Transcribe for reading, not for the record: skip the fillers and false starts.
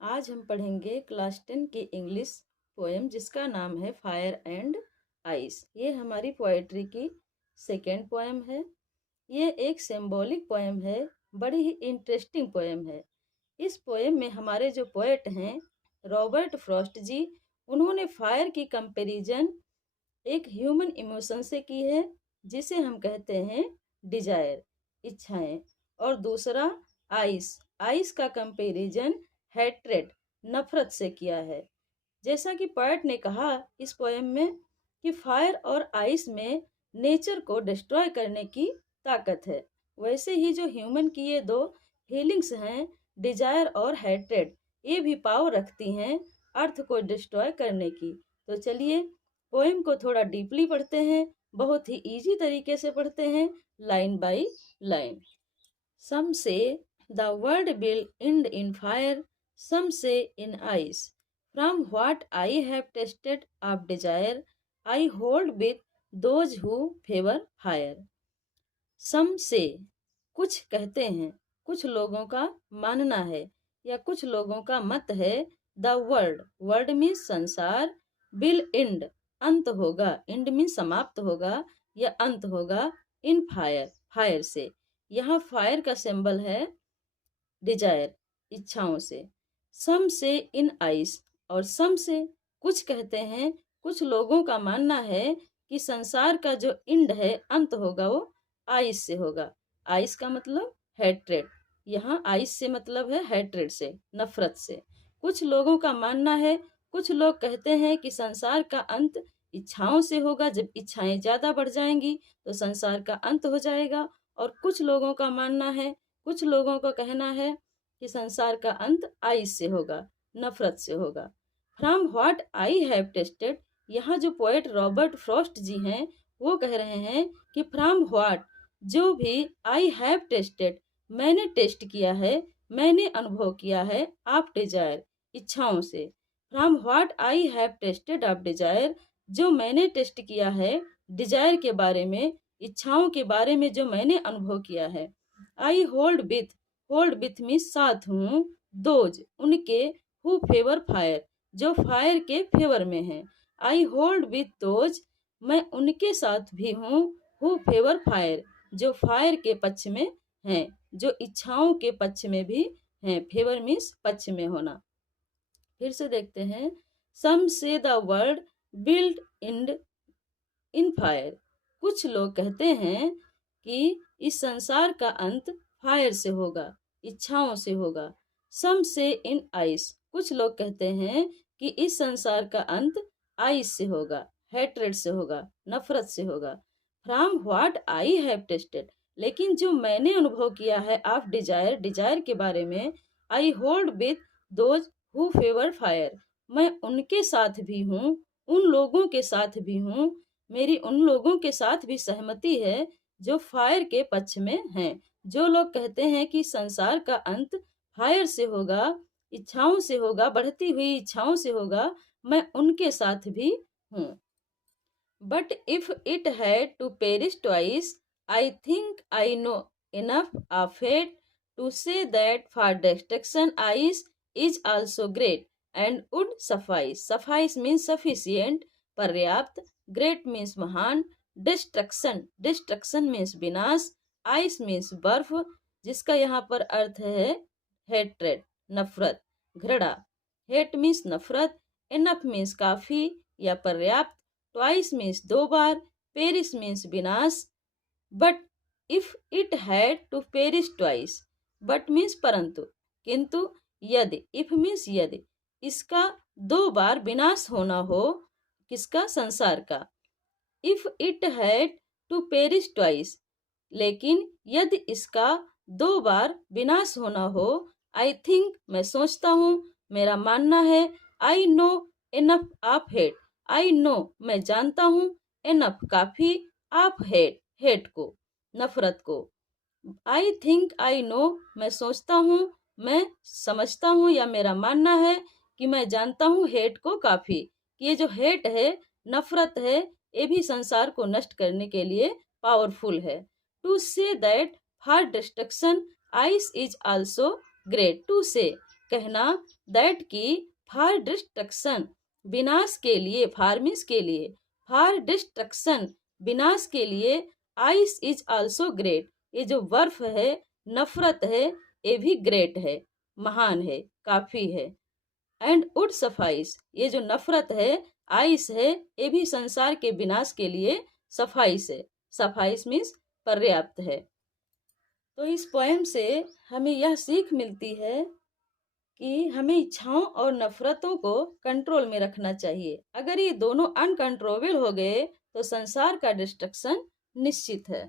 आज हम पढ़ेंगे क्लास 10 की इंग्लिश पोएम जिसका नाम है फायर एंड आइस। ये हमारी पोएट्री की सेकेंड पोएम है। ये एक सिंबॉलिक पोएम है, बड़ी ही इंटरेस्टिंग पोएम है। इस पोएम में हमारे जो पोएट हैं रॉबर्ट फ्रॉस्ट जी, उन्होंने फायर की कंपैरिजन एक ह्यूमन इमोशन से की है जिसे हम कहते हैं डिजायर, इच्छाएं। और दूसरा आइस, आइस का कंपैरिजन हैट्रेड, नफरत से किया है। जैसा कि पोएट ने कहा इस पोएम में कि फायर और आइस में नेचर को डिस्ट्रॉय करने की ताकत है, वैसे ही जो ह्यूमन की ये दो फीलिंग्स हैं डिजायर और हैट्रेड, ये भी पावर रखती हैं अर्थ को डिस्ट्रॉय करने की। तो चलिए पोएम को थोड़ा डीपली पढ़ते हैं, बहुत ही इजी तरीके से पढ़ते हैं, line by line. Some say the world will end in fire, some say in ice. From what I have tasted of desire, I hold with those who favor fire. Some say, कुछ कहते हैं, कुछ लोगों का मानना है या कुछ लोगों का मत है। द वर्ल्ड, वर्ल्ड मीन्स संसार, विल एंड अंत होगा, एंड मीन्स समाप्त होगा या अंत होगा, इन फायर, फायर से। यहाँ फायर का सिंबल है डिजायर, इच्छाओं से। सम से इन आइस, और सम से कुछ कहते हैं, कुछ लोगों का मानना है कि संसार का जो इंड है, अंत होगा, वो आइस से होगा। आइस का मतलब हैट्रेड, यहाँ आइस से मतलब है हैट्रेड से, नफरत से। कुछ लोगों का मानना है, कुछ लोग कहते हैं कि संसार का अंत इच्छाओं से होगा, जब इच्छाएं ज्यादा बढ़ जाएंगी तो संसार का अंत हो जाएगा। और कुछ लोगों का मानना है, कुछ लोगों का कहना है कि संसार का अंत आइस से होगा, नफरत से होगा। From what I have tested, यहाँ जो पोएट रॉबर्ट फ्रॉस्ट जी हैं वो कह रहे हैं कि फ्रॉम व्हाट, जो भी, आई हैव टेस्टेड, मैंने टेस्ट किया है, मैंने अनुभव किया है, आप डिजायर, इच्छाओं से। From what I have tested of desire, जो मैंने टेस्ट किया है डिजायर के बारे में, इच्छाओं के बारे में जो मैंने अनुभव किया है। I hold with, hold with में साथ हूँ, दोज उनके, हु फेवर फायर, जो फायर के फेवर में हैं। आई होल्ड विथ दोज, मैं उनके साथ भी हूँ, हु फेवर फायर, जो फायर के पक्ष में हैं, जो इच्छाओं के पक्ष में भी हैं। फेवर मीन्स पक्ष में होना। फिर से देखते हैं। सम say the world build in fire, कुछ लोग कहते हैं कि इस संसार का अंत फायर से होगा, इच्छाओं से होगा। सम से इन आइस, कुछ लोग कहते हैं कि इस संसार का अंत आइस से होगा, हैट्रेड से होगा, नफरत से होगा। From what I have tested, लेकिन जो मैंने अनुभव किया है ऑफ डिजायर, डिजायर के बारे में, I hold with those who favour fire, मैं उनके साथ भी हूँ, उन लोगों के साथ भी हूँ, मेरी उन लोगों के साथ भी सहमति है जो फायर के पक्ष में हैं। जो लोग कहते हैं कि संसार का अंत फायर से होगा, इच्छाओं से होगा, बढ़ती हुई इच्छाओं से होगा, मैं उनके साथ भी हूँ। But if it had to perish twice, I think I know enough of it to say that for destruction ice is also great and would suffice. Suffice means sufficient, पर्याप्त, ग्रेट मीन्स महान, destruction, destruction means विनाश, ice means बर्फ, जिसका यहाँ पर अर्थ है hatred, नफरत, घृणा। हेट मीन्स नफरत, इनफ मीन्स काफी या पर्याप्त, ट्वाइस मीन्स दो बार, पेरिस मीन्स विनाश। But if it had to perish twice, but means परंतु, किंतु, यदि, इफ मीन्स यदि, इसका दो बार विनाश होना हो, किसका, संसार का। If it had to perish twice, लेकिन यदि इसका दो बार विनाश होना हो, आई थिंक, मैं सोचता हूँ, मेरा मानना है, आई know enough of hate, I know, मैं जानता हूँ, इनफ काफी, ऑफ हेट, हेट को, नफरत को। आई थिंक आई नो, मैं सोचता हूँ, मैं समझता हूँ या मेरा मानना है कि मैं जानता हूँ हेट को काफी, कि ये जो हेट है, नफरत है, ये भी संसार को नष्ट करने के लिए पावरफुल है। To say that for destruction ice is also great, to say, कहना दैट की फॉर डिस्ट्रक्शन विनाश के लिए, फार्मिस के लिए, फॉर डिस्ट्रक्शन विनाश के लिए, आइस इज आल्सो ग्रेट, ये जो बर्फ है, नफरत है, ये भी ग्रेट है, महान है, काफी है। एंड वुड सफाइस, ये जो नफरत है, आइस है, ये भी संसार के विनाश के लिए सफाइस है। सफाइस मीन्स पर्याप्त है। तो इस पोएम से हमें यह सीख मिलती है कि हमें इच्छाओं और नफरतों को कंट्रोल में रखना चाहिए। अगर ये दोनों अनकंट्रोलेबल हो गए तो संसार का डिस्ट्रक्शन निश्चित है।